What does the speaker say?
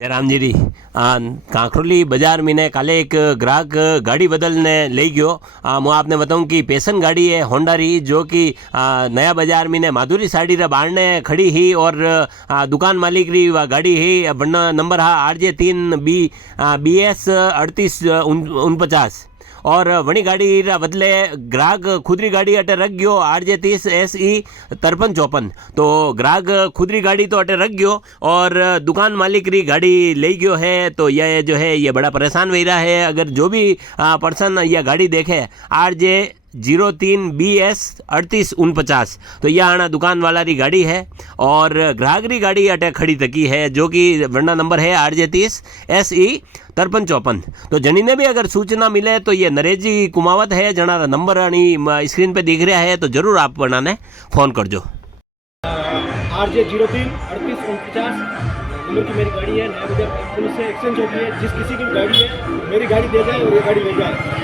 રામજી રી કાંકરોલી बाजार में ने काले एक ग्राहक गाड़ी बदलने ले गयो। मैं आपने बताऊं कि पैसन गाड़ी है होंडा री, जो कि नया बाजार में ने माधुरी साड़ी रा बाढ़ने खड़ी ही और दुकान मालिक री वा गाड़ी ही वरना नंबर हा RJ3BS 3849 और वणी गाड़ी रा बदले ग्राहक खुदरी गाड़ी अटे रख गयो RJ30SE 5354। तो ग्राहक खुदरी गाड़ी तो अटे रख गयो और दुकान मालिक री गाड़ी ले गयो है। तो यह जो है ये बड़ा परेशान हो रहा है। अगर जो भी पर्सन यह गाड़ी देखे RJ03BS 3849 तो यह आना दुकान वाला री गाड़ी है और ग्राहक री गाड़ी अटे खड़ी तकी है, जो कि वरना नंबर है RJ30SE 5354। तो जनी ने भी अगर सूचना मिले तो ये नरेश जी कुमावत है, जना नंबर स्क्रीन पे दिख रहा है, तो जरूर आप ने फोन करजो। RJ033849 नंबर की मेरी गाड़ी है, नया बाजार पुलिस से एक्सचेंज होती है। जिस किसी की गाड़ी है मेरी गाड़ी दे जाए और ये गाड़ी ले जाए।